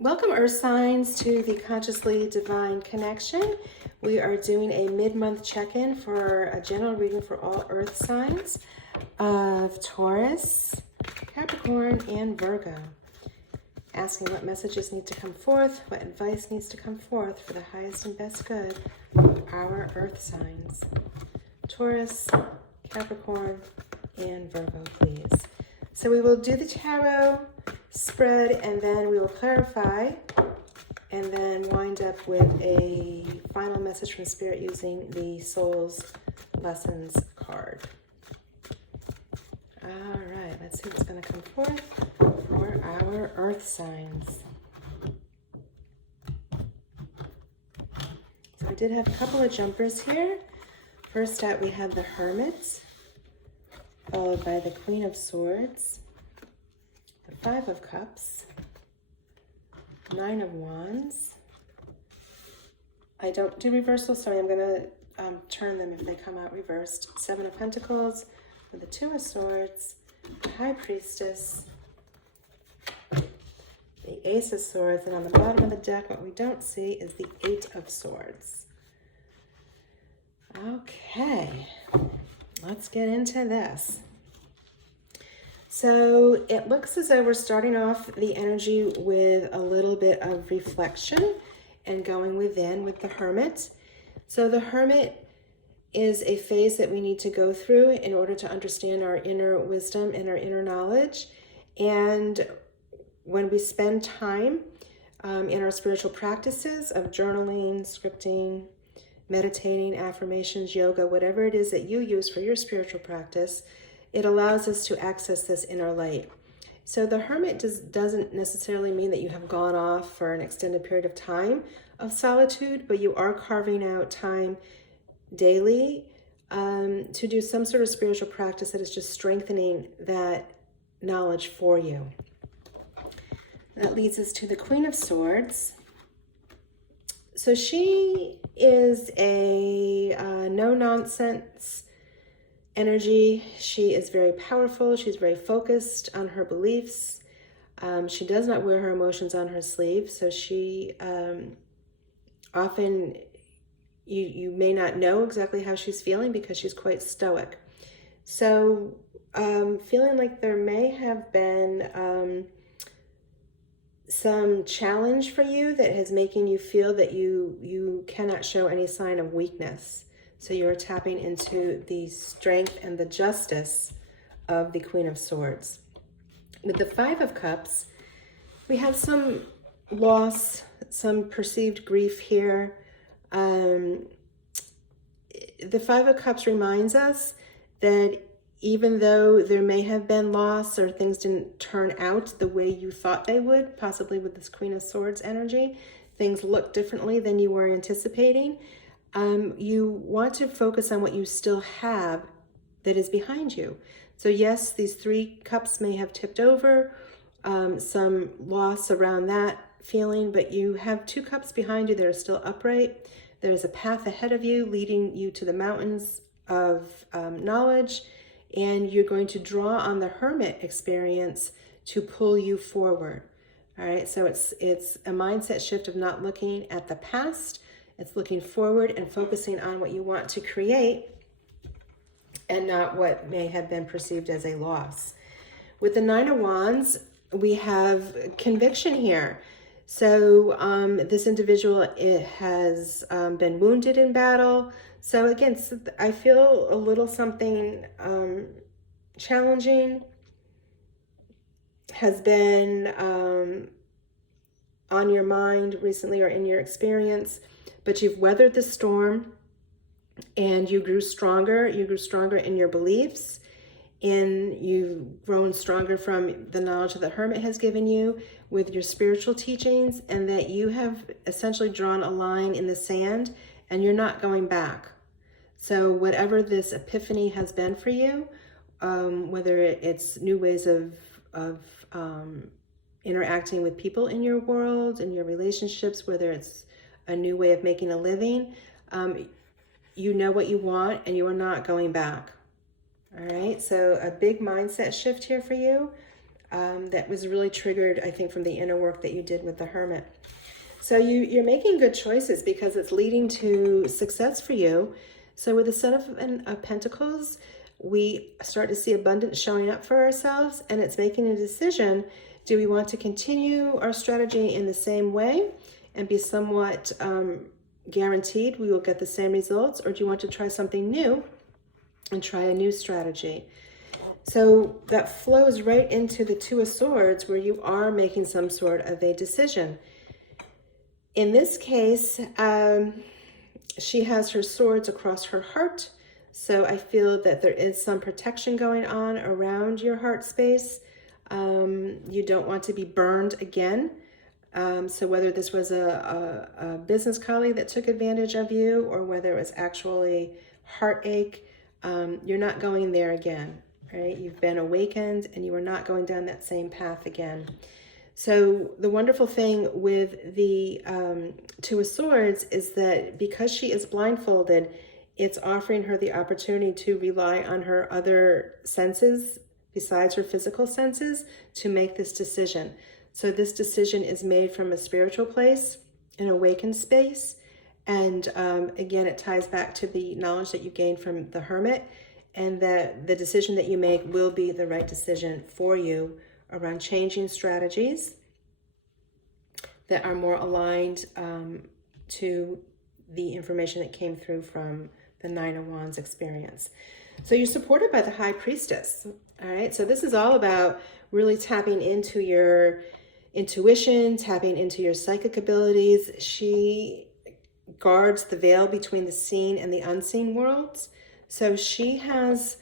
Welcome, Earth Signs, to the Consciously Divine Connection. We are doing a mid-month check-in for a general reading for all Earth Signs of Taurus, Capricorn, and Virgo. Asking what messages need to come forth, what advice needs to come forth for the highest and best good of our Earth Signs. Taurus, Capricorn, and Virgo, please. So we will do the tarot spread, and then we will clarify, and then wind up with a final message from Spirit using the Soul's Lessons card. All right, let's see what's going to come forth for our Earth Signs. So I did have a couple of jumpers here. First out, we had the Hermit, followed by the Queen of Swords, the Five of Cups, Nine of Wands. I don't do reversal, so I'm going to turn them if they come out reversed. Seven of Pentacles with the Two of Swords, the High Priestess, the Ace of Swords, and on the bottom of the deck, what we don't see is the Eight of Swords. Okay, let's get into this. So it looks as though we're starting off the energy with a little bit of reflection and going within with the Hermit. So the Hermit is a phase that we need to go through in order to understand our inner wisdom and our inner knowledge. And when we spend time in our spiritual practices of journaling, scripting, meditating, affirmations, yoga, whatever it is that you use for your spiritual practice, it allows us to access this inner light. So the Hermit doesn't necessarily mean that you have gone off for an extended period of time of solitude, but you are carving out time daily to do some sort of spiritual practice that is just strengthening that knowledge for you. That leads us to the Queen of Swords. So she is a no-nonsense energy. She is very powerful. She's very focused on her beliefs. She does not wear her emotions on her sleeve. So she often, you may not know exactly how she's feeling because she's quite stoic. So feeling like there may have been some challenge for you that is making you feel that you cannot show any sign of weakness. So you're tapping into the strength and the justice of the Queen of Swords. With the Five of Cups, we have some loss, some perceived grief here. The Five of Cups reminds us that even though there may have been loss or things didn't turn out the way you thought they would, possibly with this Queen of Swords energy, things look differently than you were anticipating. You want to focus on what you still have that is behind you. So yes, these three cups may have tipped over, some loss around that feeling, but you have two cups behind you that are still upright. There's a path ahead of you leading you to the mountains of knowledge, and you're going to draw on the Hermit experience to pull you forward. All right, so it's a mindset shift of not looking at the past. It's looking forward and focusing on what you want to create and not what may have been perceived as a loss. With the Nine of Wands, we have conviction here. So this individual has been wounded in battle. So again, I feel a little something challenging has been on your mind recently or in your experience. But you've weathered the storm and you grew stronger. You grew stronger in your beliefs, and you've grown stronger from the knowledge that the Hermit has given you with your spiritual teachings, and that you have essentially drawn a line in the sand and you're not going back. So whatever this epiphany has been for you, whether it's new ways of interacting with people in your world, in your relationships, whether it's a new way of making a living, you know what you want and you are not going back. All right, so a big mindset shift here for you. that was really triggered, I think, from the inner work that you did with the Hermit. So you're making good choices because it's leading to success for you. So with the Seven of Pentacles, we start to see abundance showing up for ourselves, and it's making a decision. Do we want to continue our strategy in the same way and be somewhat guaranteed we will get the same results, or do you want to try something new and try a new strategy? So that flows right into the Two of Swords, where you are making some sort of a decision. In this case, she has her swords across her heart. So I feel that there is some protection going on around your heart space. You don't want to be burned again. So whether this was a business colleague that took advantage of you, or whether it was actually heartache, you're not going there again, right? You've been awakened and you are not going down that same path again. So the wonderful thing with the Two of Swords is that because she is blindfolded, it's offering her the opportunity to rely on her other senses besides her physical senses to make this decision. So this decision is made from a spiritual place, an awakened space. And again, it ties back to the knowledge that you gained from the Hermit, and that the decision that you make will be the right decision for you around changing strategies that are more aligned to the information that came through from the Nine of Wands experience. So you're supported by the High Priestess. All right. So this is all about really tapping into your intuition, tapping into your psychic abilities. She guards the veil between the seen and the unseen worlds. So she has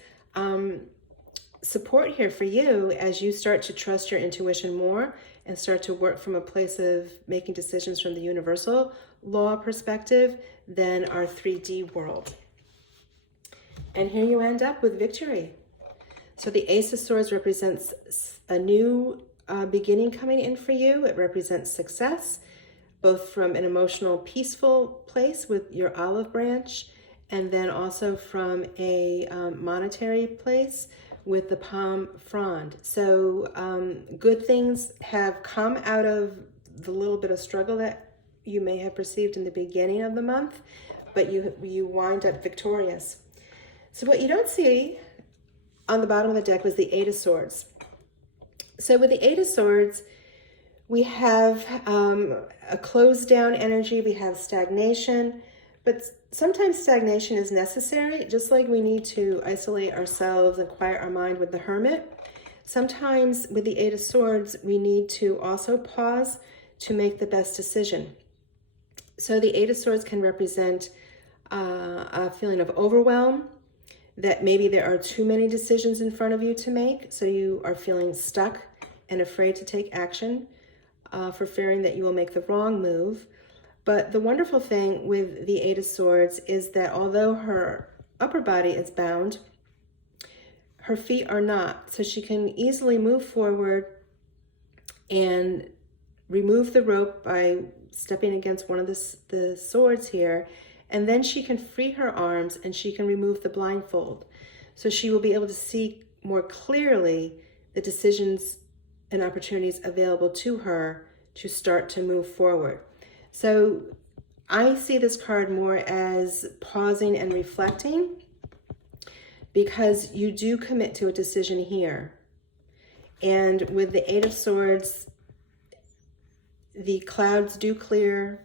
support here for you as you start to trust your intuition more and start to work from a place of making decisions from the universal law perspective than our 3D world. And here you end up with victory. So the Ace of Swords represents a new beginning coming in for you. It represents success, both from an emotional, peaceful place with your olive branch, and then also from a monetary place with the palm frond. So good things have come out of the little bit of struggle that you may have perceived in the beginning of the month, but you wind up victorious. So what you don't see on the bottom of the deck was the Eight of Swords. So with the Eight of Swords, we have a closed down energy, we have stagnation, but sometimes stagnation is necessary, just like we need to isolate ourselves and quiet our mind with the Hermit. Sometimes with the Eight of Swords, we need to also pause to make the best decision. So the Eight of Swords can represent a feeling of overwhelm, that maybe there are too many decisions in front of you to make, so you are feeling stuck and afraid to take action for fearing that you will make the wrong move. But the wonderful thing with the Eight of Swords is that although her upper body is bound, her feet are not. So she can easily move forward and remove the rope by stepping against one of the swords here. And then she can free her arms and she can remove the blindfold. So she will be able to see more clearly the decisions and opportunities available to her to start to move forward. So I see this card more as pausing and reflecting, because you do commit to a decision here. And with the Eight of Swords, the clouds do clear,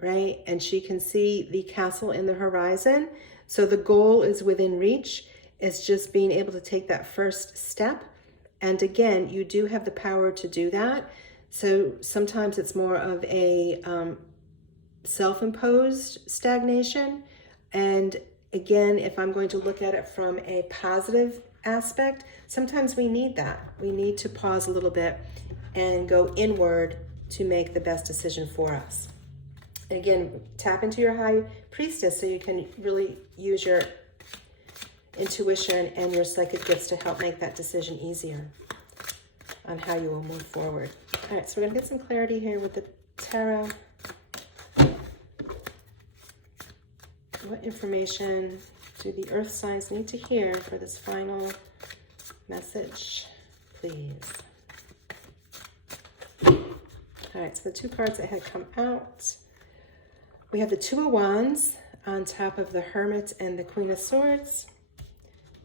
right? And she can see the castle in the horizon. So the goal is within reach. It's just being able to take that first step. And again, you do have the power to do that. So sometimes it's more of a self-imposed stagnation. And again, if I'm going to look at it from a positive aspect, sometimes we need that. We need to pause a little bit and go inward to make the best decision for us. And again, tap into your High Priestess so you can really use your intuition and your psychic gifts to help make that decision easier on how you will move forward. All right, so we're going to get some clarity here with the tarot. What information do the earth signs need to hear for this final message, please? All right, so the two cards that had come out. We have the Two of Wands on top of the Hermit and the Queen of Swords.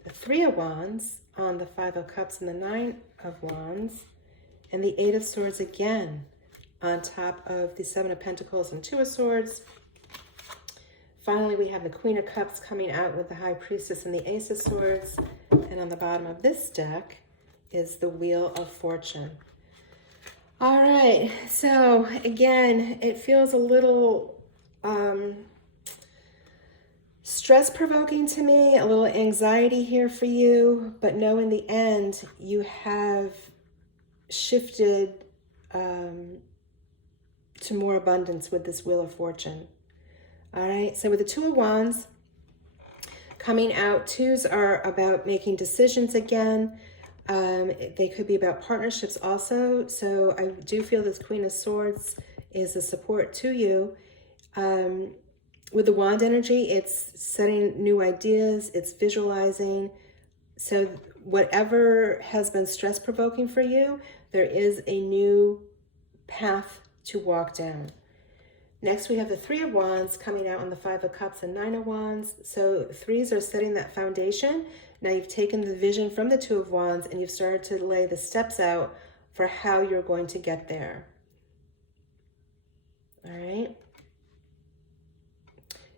The Three of Wands on the Five of Cups and the Nine of Wands. And the Eight of Swords again on top of the Seven of Pentacles and Two of Swords. Finally, we have the Queen of Cups coming out with the High Priestess and the Ace of Swords. And on the bottom of this deck is the Wheel of Fortune. All right, so again, it feels a little stress-provoking to me, a little anxiety here for you, but know in the end, you have shifted to more abundance with this Wheel of Fortune. All right, so with the Two of Wands coming out, twos are about making decisions again. They could be about partnerships also. So I do feel this Queen of Swords is a support to you. With the Wand energy, it's setting new ideas, it's visualizing. So whatever has been stress-provoking for you, there is a new path to walk down. Next, we have the Three of Wands coming out on the Five of Cups and Nine of Wands. So threes are setting that foundation. Now you've taken the vision from the Two of Wands and you've started to lay the steps out for how you're going to get there. All right.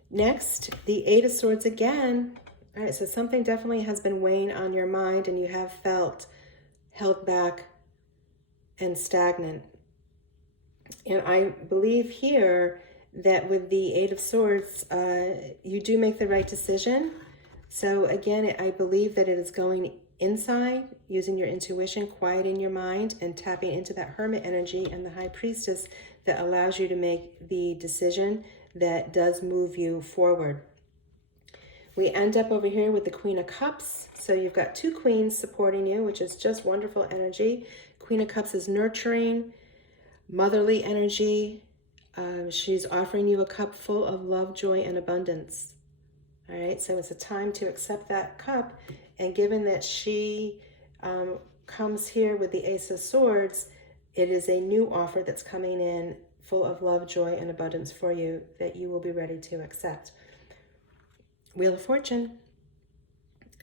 Next, the Eight of Swords again. All right, so something definitely has been weighing on your mind and you have felt held back and stagnant. And I believe here that with the Eight of Swords, you do make the right decision. So again, I believe that it is going inside, using your intuition, quieting your mind, and tapping into that Hermit energy and the High Priestess that allows you to make the decision that does move you forward. We end up over here with the Queen of Cups. So you've got two queens supporting you, which is just wonderful energy. Queen of Cups is nurturing, motherly energy. She's offering you a cup full of love, joy, and abundance. All right, so it's a time to accept that cup. And given that she comes here with the Ace of Swords, it is a new offer that's coming in full of love, joy, and abundance for you that you will be ready to accept. Wheel of Fortune,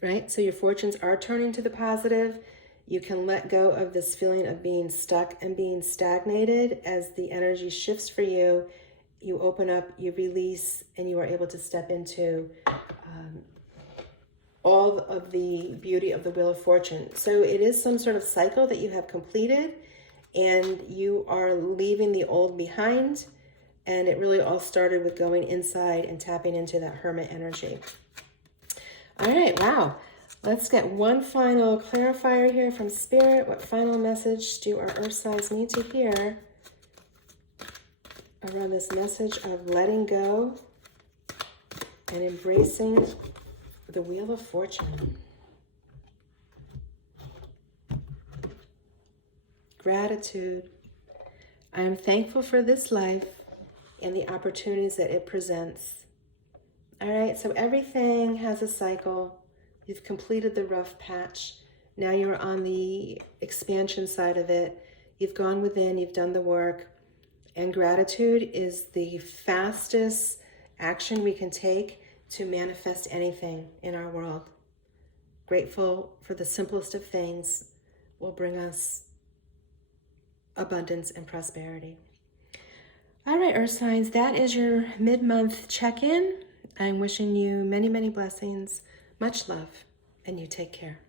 right? So your fortunes are turning to the positive. You can let go of this feeling of being stuck and being stagnated as the energy shifts for you. You open up, you release, and you are able to step into all of the beauty of the Wheel of Fortune. So it is some sort of cycle that you have completed, and you are leaving the old behind. And it really all started with going inside and tapping into that Hermit energy. All right, wow. Let's get one final clarifier here from Spirit. What final message do our Earth signs need to hear around this message of letting go and embracing the Wheel of Fortune? Gratitude. I am thankful for this life and the opportunities that it presents. All right, so everything has a cycle. You've completed the rough patch. Now you're on the expansion side of it. You've gone within, you've done the work. And gratitude is the fastest action we can take to manifest anything in our world. Grateful for the simplest of things will bring us abundance and prosperity. All right, Earth signs, that is your mid-month check-in. I'm wishing you many, many blessings, much love, and you take care.